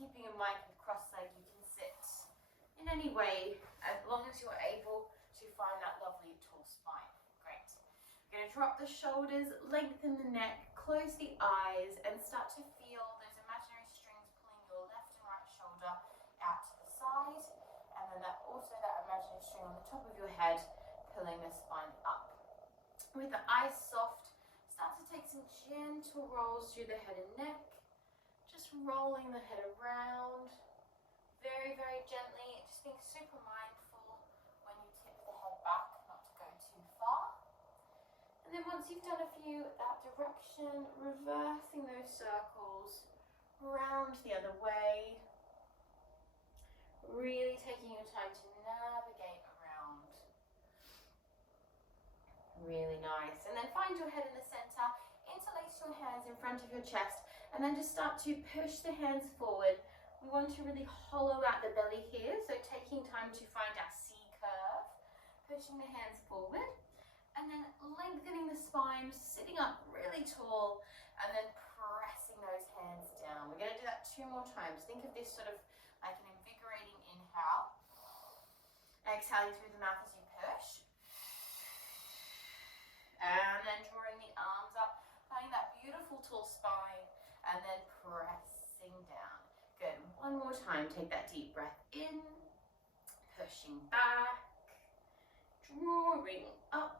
keeping in mind with cross-legged, you can sit in any way as long as you're able to find that lovely tall spine. Great. You're going to drop the shoulders, lengthen the neck, close the eyes, and start to feel those imaginary strings pulling your left and right shoulder out to the side, and then that imaginary string on the top of your head pulling the spine up. With the eyes soft, start to take some gentle rolls through the head and neck, just rolling the head around very, very gently, just being super mindful when you tip the head back, not to go too far. And then once you've done a few that direction, reversing those circles round the other way, really taking your time to navigate around. Really nice. And then find your head in the center, interlace your hands in front of your chest, and then just start to push the hands forward. We want to really hollow out the belly here, so taking time to find our C curve, pushing the hands forward, and then lengthening the spine, sitting up really tall, and then pressing those hands down. We're going to do that 2 more times. Think of this sort of like an invigorating inhale. Exhaling through the mouth as you push. And then drawing the arms up, finding that beautiful tall spine, and then pressing down. Good. 1 more time. Take that deep breath in, pushing back, drawing up,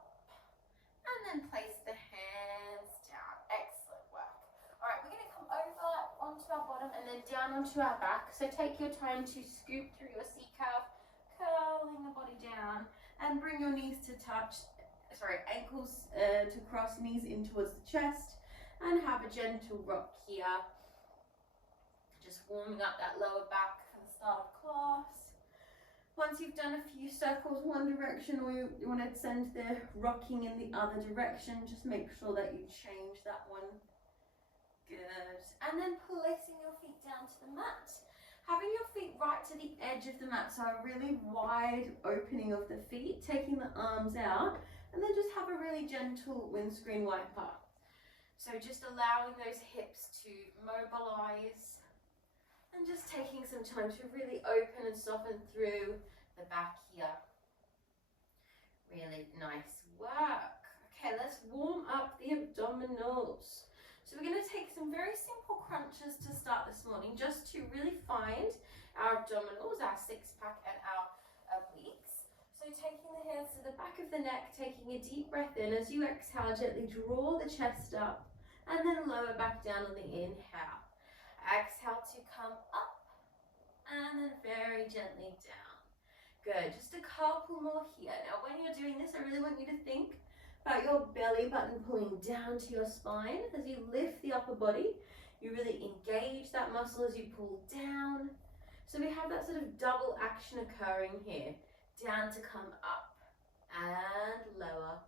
and then place the hands down. Excellent work. All right, we're going to come over onto our bottom and then down onto our back. So take your time to scoop through your C curve, curling the body down, and bring your knees to touch, ankles to cross, knees in towards the chest, and have a gentle rock here. Just warming up that lower back for the start of class. Once you've done a few circles one direction, or you want to send the rocking in the other direction, just make sure that you change that one. Good. And then placing your feet down to the mat. Having your feet right to the edge of the mat, so a really wide opening of the feet, taking the arms out, and then just have a really gentle windscreen wiper. So just allowing those hips to mobilize, and just taking some time to really open and soften through the back here. Really nice work. Okay, let's warm up the abdominals. So we're going to take some very simple crunches to start this morning, just to really find our abdominals, our six-pack and our obliques. So taking the hands to the back of the neck, taking a deep breath in. As you exhale, gently draw the chest up, and then lower back down on the inhale. Exhale to come up, and then very gently down. Good, just a couple more here. Now when you're doing this, I really want you to think about your belly button pulling down to your spine. As you lift the upper body, you really engage that muscle as you pull down. So we have that sort of double action occurring here. Down to come up, and lower.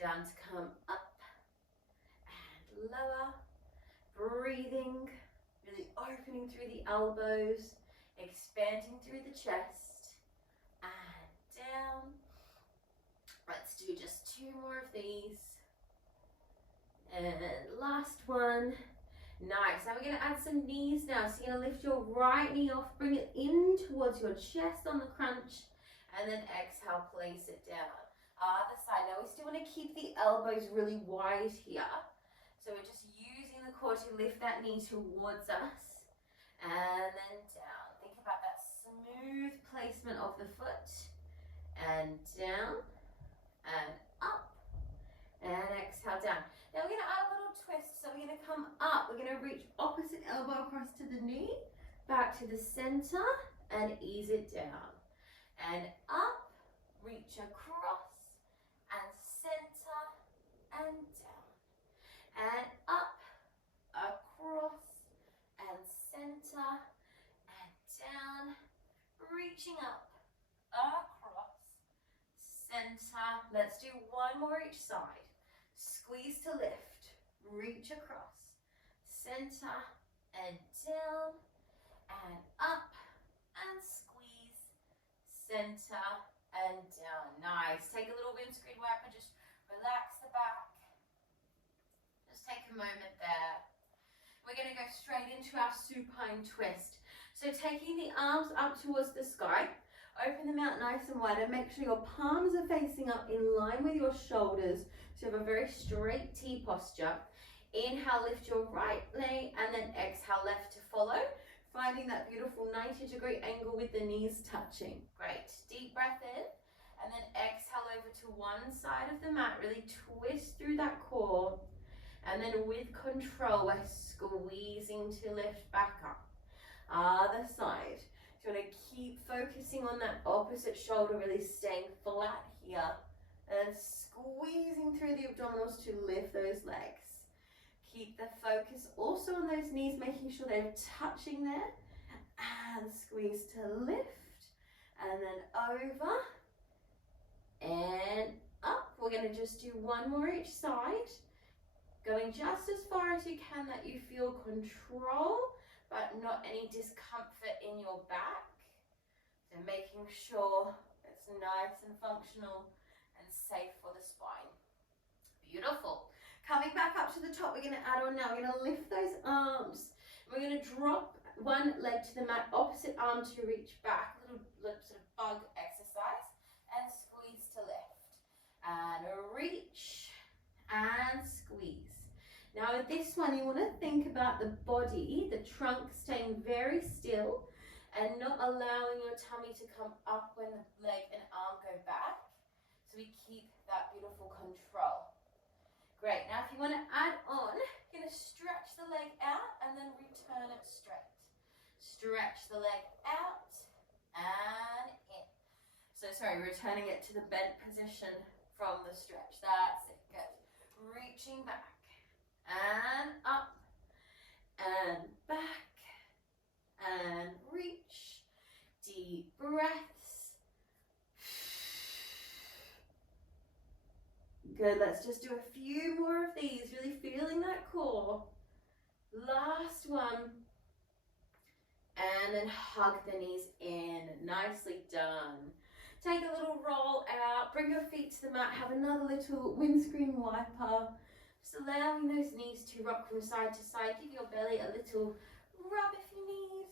Down to come up, and lower. Breathing. Really opening through the elbows, expanding through the chest, and down. Let's do just 2 more of these. And last one. Nice. Now we're going to add some knees now. So you're going to lift your right knee off, bring it in towards your chest on the crunch, and then exhale, place it down. Other side. Now we still want to keep the elbows really wide here. So we're just using the core to lift that knee towards us, and then down. Think about that smooth placement of the foot, and down, and up, and exhale down. Now we're going to add a little twist, so we're going to come up. We're going to reach opposite elbow across to the knee, back to the center, and ease it down. And up, reach across, and center, and down. And up, across, and center, and down. Reaching up, across, center. Let's do 1 more each side. Squeeze to lift, reach across, center, and down, and up, and squeeze, center, and down. Nice. Take a little windscreen wiper, just relax the back. Just take a moment there. We're going to go straight into our supine twist. So taking the arms up towards the sky, open them out nice and wide and make sure your palms are facing up in line with your shoulders. So you have a very straight T posture. Inhale, lift your right leg, and then exhale, left to follow. Finding that beautiful 90-degree angle with the knees touching. Great. Deep breath in, and then exhale over to one side of the mat. Really twist through that core. And then with control, we're squeezing to lift back up. Other side. So you want to keep focusing on that opposite shoulder, really staying flat here. And squeezing through the abdominals to lift those legs. Keep the focus also on those knees, making sure they're touching there. And squeeze to lift. And then over. And up. We're going to just do one more each side. Going just as far as you can that you feel control, but not any discomfort in your back. So making sure it's nice and functional and safe for the spine. Beautiful. Coming back up to the top, we're going to add on now. We're going to lift those arms. We're going to drop one leg to the mat, opposite arm to reach back. A little sort of bug exercise. And squeeze to lift. And reach. And squeeze. Now with this one, you want to think about the body, the trunk staying very still and not allowing your tummy to come up when the leg and arm go back. So we keep that beautiful control. Great. Now if you want to add on, you're going to stretch the leg out and then return it straight. Stretch the leg out and in. So sorry, returning it to the bent position from the stretch. That's it. Good. Reaching back. And up, and back, and reach. Deep breaths. Good, let's just do a few more of these, really feeling that core. Last one. And then hug the knees in, nicely done. Take a little roll out, bring your feet to the mat, have another little windscreen wiper. Just allowing those knees to rock from side to side. Give your belly a little rub if you need.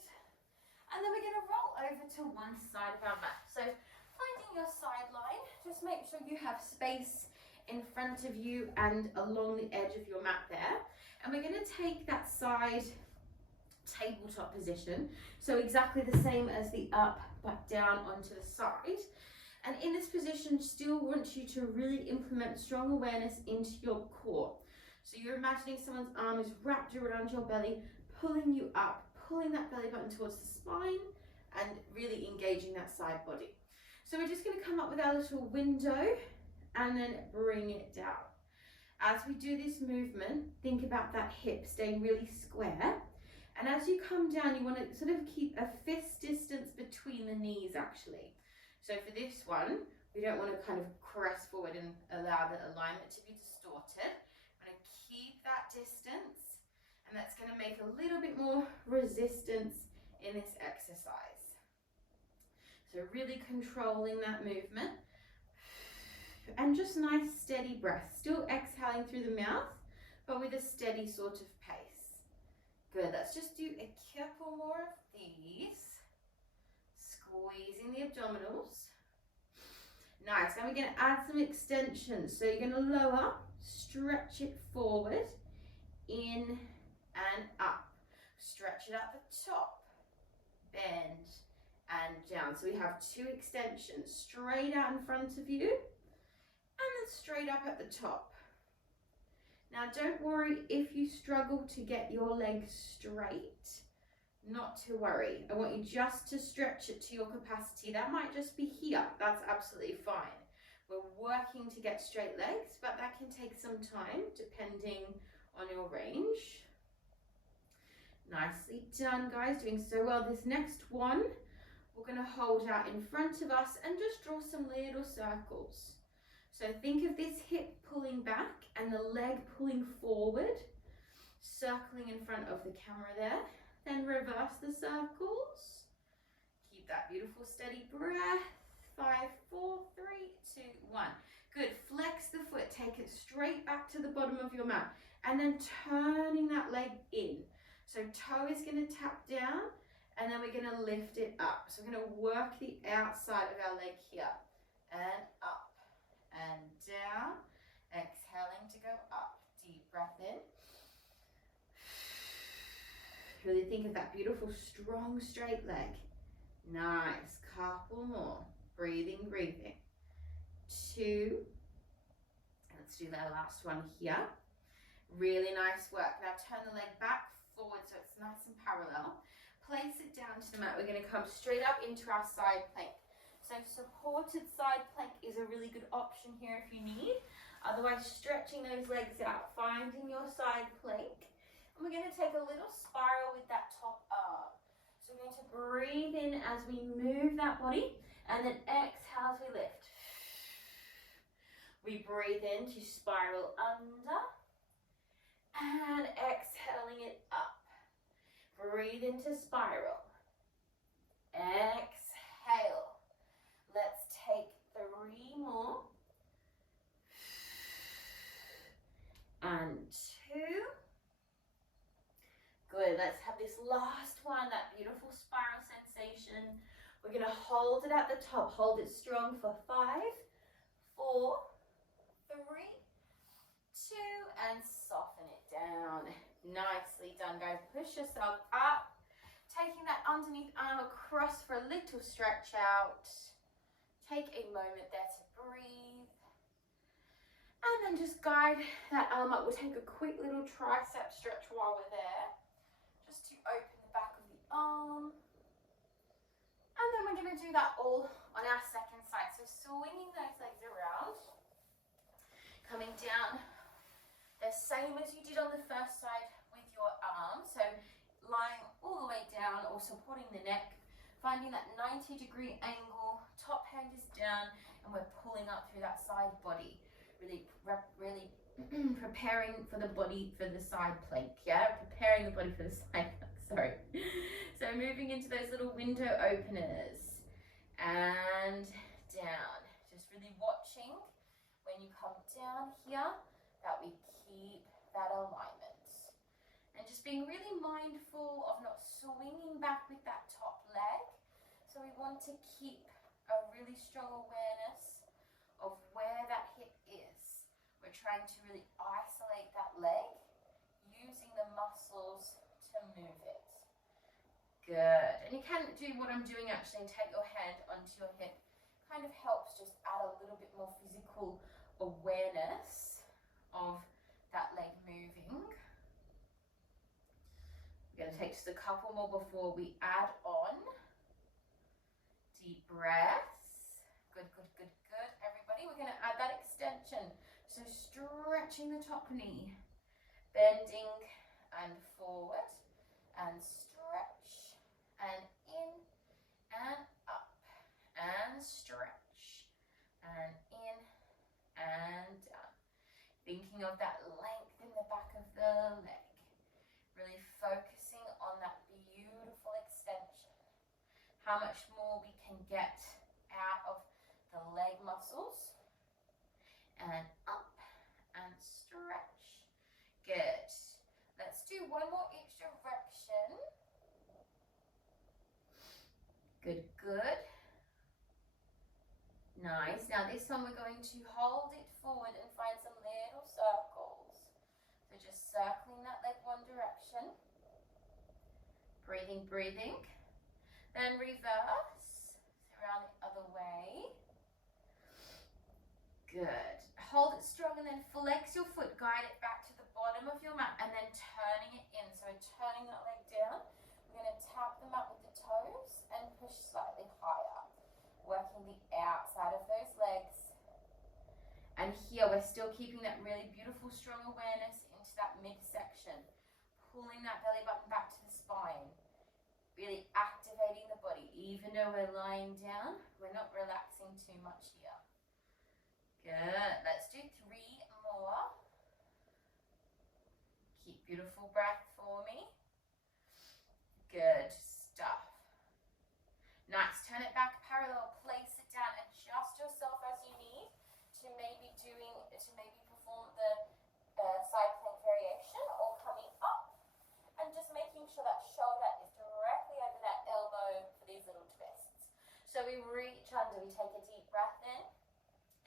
And then we're going to roll over to one side of our mat. So finding your side line, just make sure you have space in front of you and along the edge of your mat there. And we're going to take that side tabletop position. So exactly the same as the up but down onto the side. And in this position, still want you to really implement strong awareness into your core. So you're imagining someone's arm is wrapped around your belly, pulling you up, pulling that belly button towards the spine and really engaging that side body. So we're just going to come up with our little window and then bring it down. As we do this movement, think about that hip staying really square. And as you come down, you want to sort of keep a fist distance between the knees actually. So for this one, we don't want to kind of press forward and allow the alignment to be distorted. I'm going to keep that distance, and that's going to make a little bit more resistance in this exercise. So really controlling that movement. And just nice steady breath, still exhaling through the mouth, but with a steady sort of pace. Good, let's just do a couple more of these. Squeezing the abdominals. Nice, now we're going to add some extensions. So you're going to lower, stretch it forward, in and up. Stretch it at the top, bend and down. So we have two extensions, straight out in front of you and then straight up at the top. Now don't worry if you struggle to get your legs straight. Not to worry. I want you just to stretch it to your capacity. That might just be here. That's absolutely fine. We're working to get straight legs, but that can take some time depending on your range. Nicely done, guys. Doing so well. This next one, we're going to hold out in front of us and just draw some little circles. So think of this hip pulling back and the leg pulling forward, circling in front of the camera there. Then reverse the circles. Keep that beautiful steady breath. 5, 4, 3, 2, 1. Good. Flex the foot. Take it straight back to the bottom of your mat. And then turning that leg in. So toe is going to tap down And then we're going to lift it up. So we're going to work the outside of our leg here. And up and down. Exhaling to go up. Deep breath in. Really think of that beautiful, strong, straight leg. Nice. Couple more. Breathing, breathing. 2. Let's do that last one here. Really nice work. Now turn the leg back, forward, so it's nice and parallel. Place it down to the mat. We're going to come straight up into our side plank. So supported side plank is a really good option here if you need. Otherwise, stretching those legs out, finding your side plank. And we're going to take a little spiral with that top arm. So we're going to breathe in as we move that body, and then exhale as we lift. We breathe in to spiral under, and exhaling it up. Breathe into spiral. Exhale. Let's take 3 more. And 2. Good. Let's have this last one, that beautiful spiral sensation. We're going to hold it at the top. Hold it strong for 5, 4, 3, 2, and soften it down. Nicely done, guys. Push yourself up. Taking that underneath arm across for a little stretch out. Take a moment there to breathe. And then just guide that arm up. We'll take a quick little tricep stretch while we're there. Just to open the back of the arm. And then we're going to do that all on our second side. So swinging those legs around. Coming down the same as you did on the first side with your arms. So lying all the way down or supporting the neck. Finding that 90-degree angle. Top hand is down. And we're pulling up through that side body. Really preparing for the body for the side plank, yeah? Preparing the body for the side plank, sorry. So moving into those little window openers and down. Just really watching when you come down here that we keep that alignment. And just being really mindful of not swinging back with that top leg. So we want to keep a really strong awareness of where that hip is. We're trying to really isolate that leg using the muscles to move it. Good. And you can do what I'm doing actually and take your hand onto your hip. Kind of helps just add a little bit more physical awareness of that leg moving. We're going to take just a couple more before we add on. Deep breaths. Good, good, good, good. Everybody, we're going to add that extension. So stretching the top knee, bending and forward, and stretch, and in, and up, and stretch, and in, and down. Thinking of that length in the back of the leg. Really focusing on that beautiful extension. How much more we can get out of the leg muscles. And up and stretch. Good. Let's do one more each direction. Good, good. Nice. Now this one we're going to hold it forward and find some little circles. So just circling that leg one direction. Breathing, breathing. Then reverse. Around the other way. Good. Hold it strong and then flex your foot, guide it back to the bottom of your mat and then turning it in. So we're turning that leg down. We're going to tap the mat with the toes and push slightly higher. Working the outside of those legs. And here we're still keeping that really beautiful strong awareness into that midsection. Pulling that belly button back to the spine. Really activating the body. Even though we're lying down, we're not relaxing too much here. Good. Let's do 3 more. Keep beautiful breath for me. Good stuff. Nice. Turn it back parallel. Place it down. Adjust yourself as you need to maybe perform the side plank variation or coming up and just making sure that shoulder is directly over that reach under. We take a deep breath in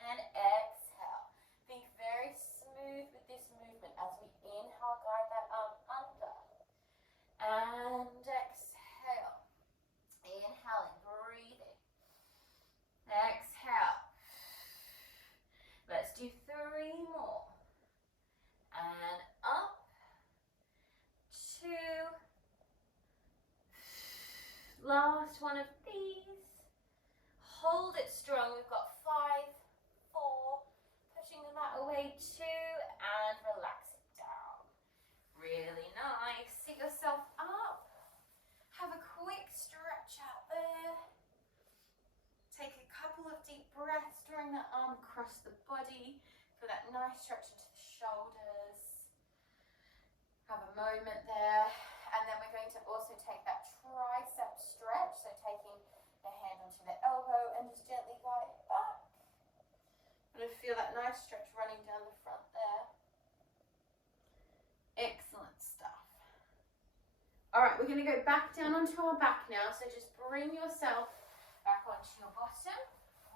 and exhale. Think very smooth with this movement as we inhale, guide that arm under. And exhale. Inhaling, breathing. Exhale. Let's do 3 more. And up. 2. Last one of these. Hold it strong. We've got 5, 4. Pushing the mat away, 2. And relax it down. Really nice. Sit yourself up. Have a quick stretch out there. Take a couple of deep breaths, drawing the arm across the body. Feel that nice stretch into the shoulders. Have a moment there. And then we're going to also take that tricep stretch. So taking the hand onto the elbow and just gently guide it back. And feel that nice stretch running down the front there. Excellent stuff. All right, we're going to go back down onto our back now. So just bring yourself back onto your bottom.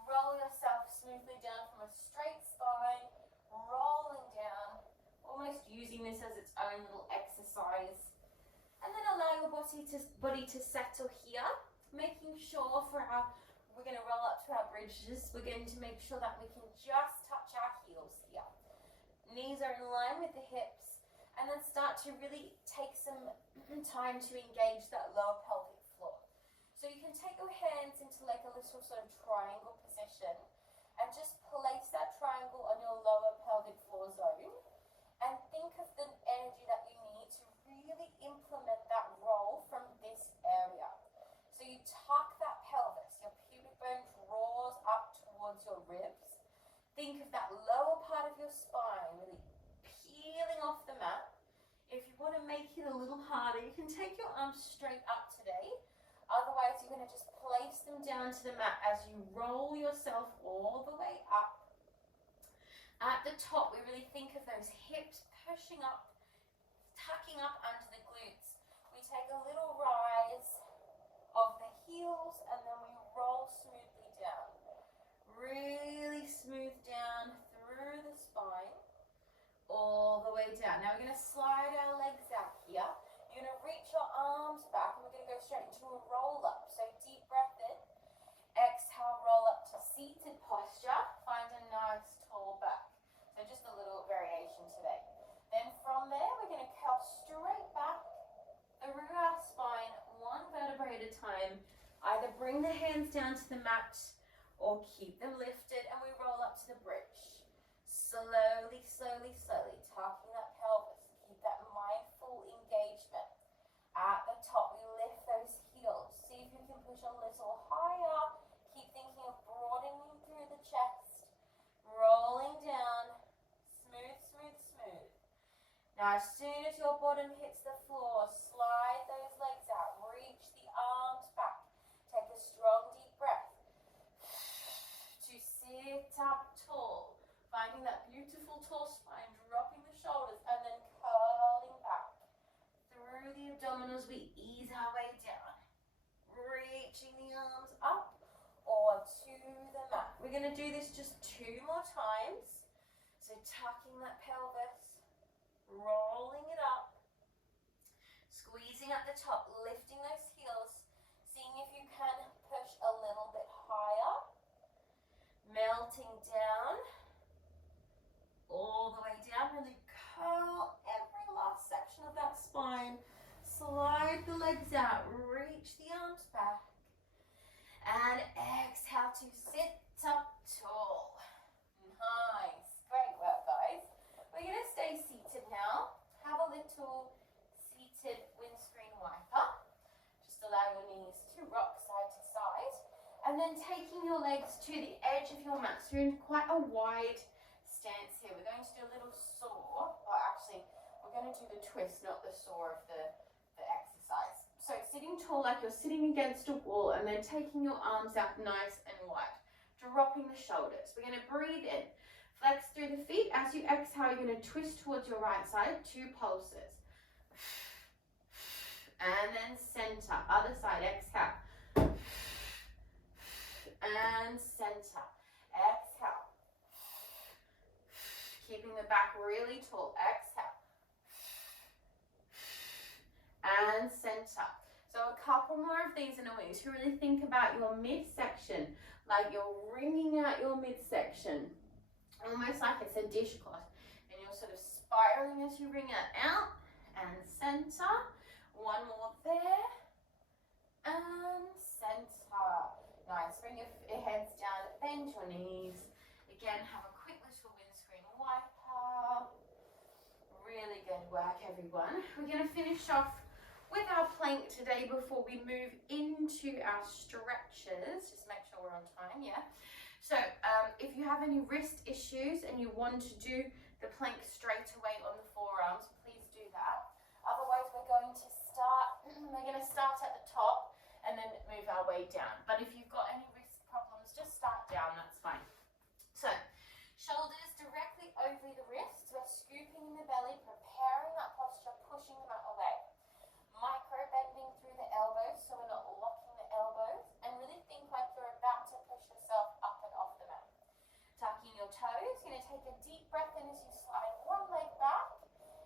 Roll yourself smoothly down from a straight spine. Rolling down. Almost using this as its own little exercise. And then allow your body to settle here. Making sure we're going to roll up to our bridges. We're going to make sure that we can just touch our heels here. Knees are in line with the hips. And then start to really take some time to engage that lower pelvic floor. So you can take your hands into like a little sort of triangle position and just place that triangle on your lower pelvic floor zone and think of the energy that you need to really implement that roll from this area. So you tuck that pelvis, your pubic bone draws up towards your ribs. Think of that lower part of your spine really peeling off the mat. If you want to make it a little harder, you can take your arms straight up today. Otherwise, you're going to just place them down to the mat as you roll yourself all the way up. At the top, we really think of those hips pushing up, tucking up under the glutes. We take a little rise of the heels and then we roll smoothly down. Really smooth down through the spine. All the way down. Now we're going to slide our legs out here. You're going to reach your arms back and we're going to go straight into a roll up. So deep breath in. Exhale, roll up to seated posture. Find a nice tall back. So just a little variation today. Then from there we're going to curl straight back through our spine, one vertebrae at a time. Either bring the hands down to the mat or keep them lifted and we roll up to the bridge. Slowly, slowly, slowly, tucking that pelvis. Keep that mindful engagement. At the top, we lift those heels. See if you can push a little higher. Keep thinking of broadening through the chest. Rolling down. Smooth, smooth, smooth. Now, as soon as your bottom hits the floor, slide those legs out. Reach the arms back. Take a strong, deep breath. To sit up tall. Finding that beautiful tall spine, dropping the shoulders and then curling back. Through the abdominals, we ease our way down. Reaching the arms up or to the mat. We're going to do this just 2 more times. So tucking that pelvis, rolling it up, squeezing at the top, lifting those heels, seeing if you can push a little bit higher, melting down. All the way down, really curl every last section of that spine. Slide the legs out, reach the arms back. And exhale to sit up tall. Nice, great work guys. We're going to stay seated now. Have a little seated windscreen wiper. Just allow your knees to rock side to side. And then taking your legs to the edge of your mat. So you're in quite a wide stance here. We're going to do a little saw, or actually we're going to do the twist, not the saw of the exercise. So sitting tall like you're sitting against a wall and then taking your arms out nice and wide, dropping the shoulders. We're going to breathe in, flex through the feet. As you exhale, you're going to twist towards your right side, 2 pulses. And then center, other side, exhale. And and center. Exhale. Keeping the back really tall. Exhale. And center. So a couple more of these, and I want you to really think about your midsection, like you're wringing out your midsection, almost like it's a dishcloth, and you're sort of spiraling as you wring it out, and center. One more there, and center. Nice, bring your heads down, bend your knees. Again, have a quick little windscreen wiper. Really good work, everyone. We're going to finish off with our plank today before we move into our stretches. Just make sure we're on time, yeah? So if you have any wrist issues and you want to do the plank straight away on the forearms, please do that. Otherwise, we're going to start at the top and then move our way down. But if you've got any wrist problems, just start down, that's fine. So shoulders directly over the wrists. We're scooping in the belly, preparing that posture, pushing them out away. Micro bending through the elbows, so we're not locking the elbows, and really think like you're about to push yourself up and off the mat. Tucking your toes, you're going to take a deep breath in as you slide one leg back,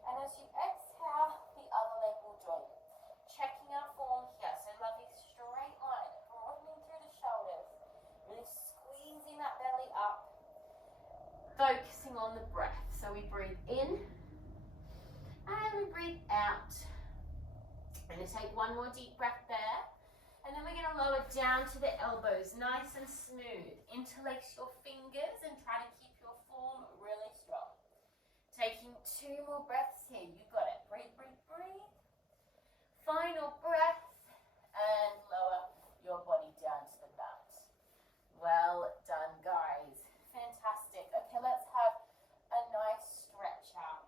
and as you exhale, the other leg will join. Checking our form here, so lovely straight line, broadening through the shoulders, really squeezing that belly up, focusing on the breath. So we breathe in, and we breathe out. We're going to take one more deep breath there, and then we're going to lower down to the elbows, nice and smooth. Interlace your fingers and try to keep your form really strong. Taking two more breaths here. You got it. Breathe, breathe, breathe. Final breath, and lower your body down to the mat. Well done, guys. Fantastic. Okay, let's have a nice stretch out.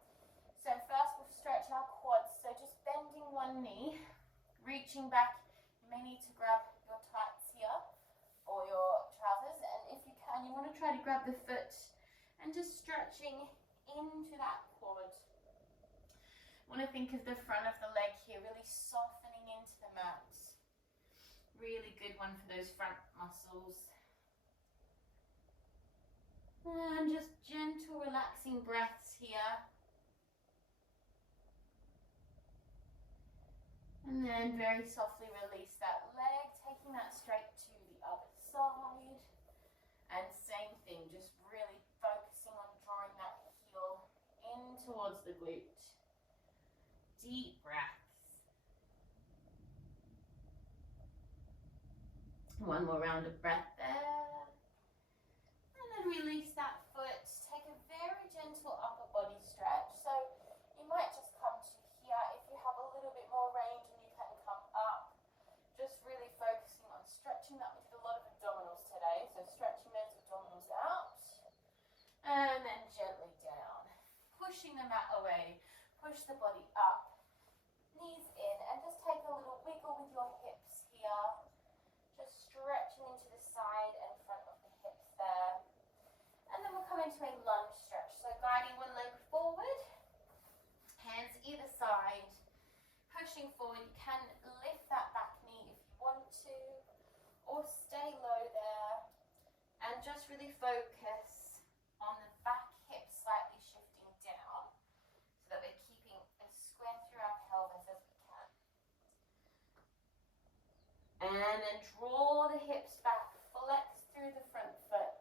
So first we'll stretch our quads. So just bending one knee, reaching back. You may need to grab your tights here or your trousers, and if you can, you want to try to grab the foot and just stretching into that quad. Want to think of the front of the leg here, really softening into the mat. Really good one for those front muscles. And just gentle, relaxing breaths here. And then very softly release that leg, taking that straight to the other side. And same thing, just really focusing on drawing that heel in towards the glute. Deep breaths. One more round of breath there. And then release that foot. Take a very gentle upper body stretch. So you might just come to here. If you have a little bit more range and you can come up, just really focusing on stretching that. We did a lot of abdominals today, so stretching those abdominals out. And then gently down. Pushing the mat away. Push the body up. Knees in, and just take a little wiggle with your hips here. Just stretching into the side and front of the hips there. And then we'll come into a lunge stretch. So guiding one leg forward, hands either side, pushing forward. You can lift that back knee if you want to, or stay low there, and just really focus on the back hip slightly shifting down, so that we're keeping as square through our pelvis as we can. And then draw the hips back, flex through the front foot,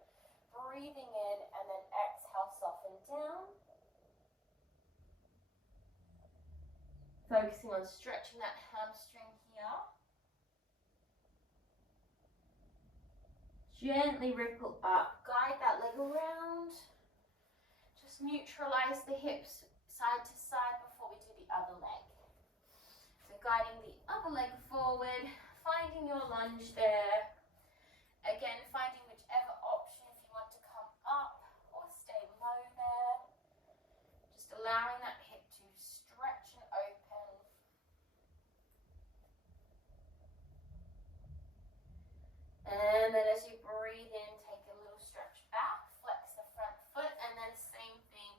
breathing in, and then exhale, soften down. Focusing on stretching that hamstring here. Gently ripple up, guide that leg around. Just neutralize the hips side to side before we do the other leg. So guiding the other leg forward, finding your lunge there. Again, finding whichever option, if you want to come up or stay low there. Just allowing that hip to stretch and open. And then as you breathe in, take a little stretch back, flex the front foot, and then same thing,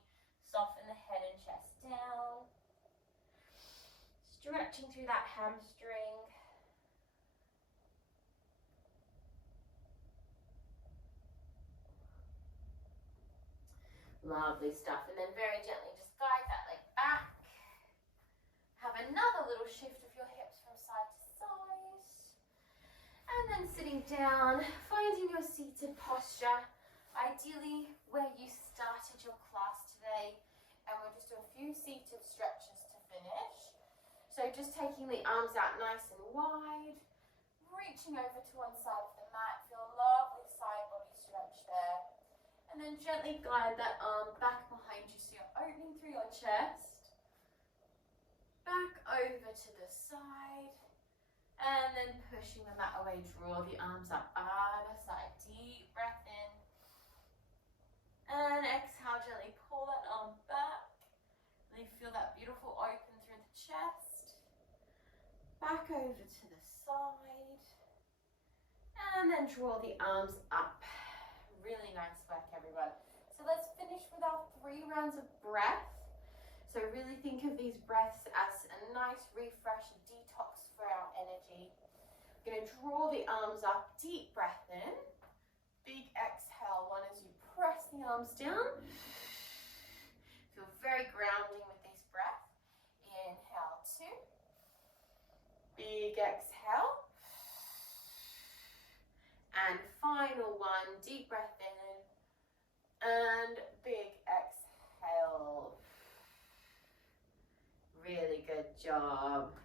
soften the head and chest down. Stretching through that hamstring. Lovely stuff. And then very gently just guide that leg back. Have another little shift of your hips from side to side. And then sitting down, finding your seated posture. Ideally where you started your class today. And we'll just do a few seated stretches to finish. So just taking the arms out nice and wide. Reaching over to one side of the mat. Feel a lovely side body stretch there. And then gently glide that arm back behind you so you're opening through your chest. Back over to the side. And then pushing the mat away, draw the arms up either side. Deep breath in. And exhale, gently pull that arm back. Really feel that beautiful open through the chest. Back over to the side. And then draw the arms up. Really nice work, everyone. So let's finish with our 3 rounds of breath. So really think of these breaths as a nice refresh, a detox for our energy. We're going to draw the arms up, deep breath in. Big exhale, one as you press the arms down. Feel very grounding with this breath. Inhale, 2. Big exhale. And final one, deep breath in. And big exhale. Really good job.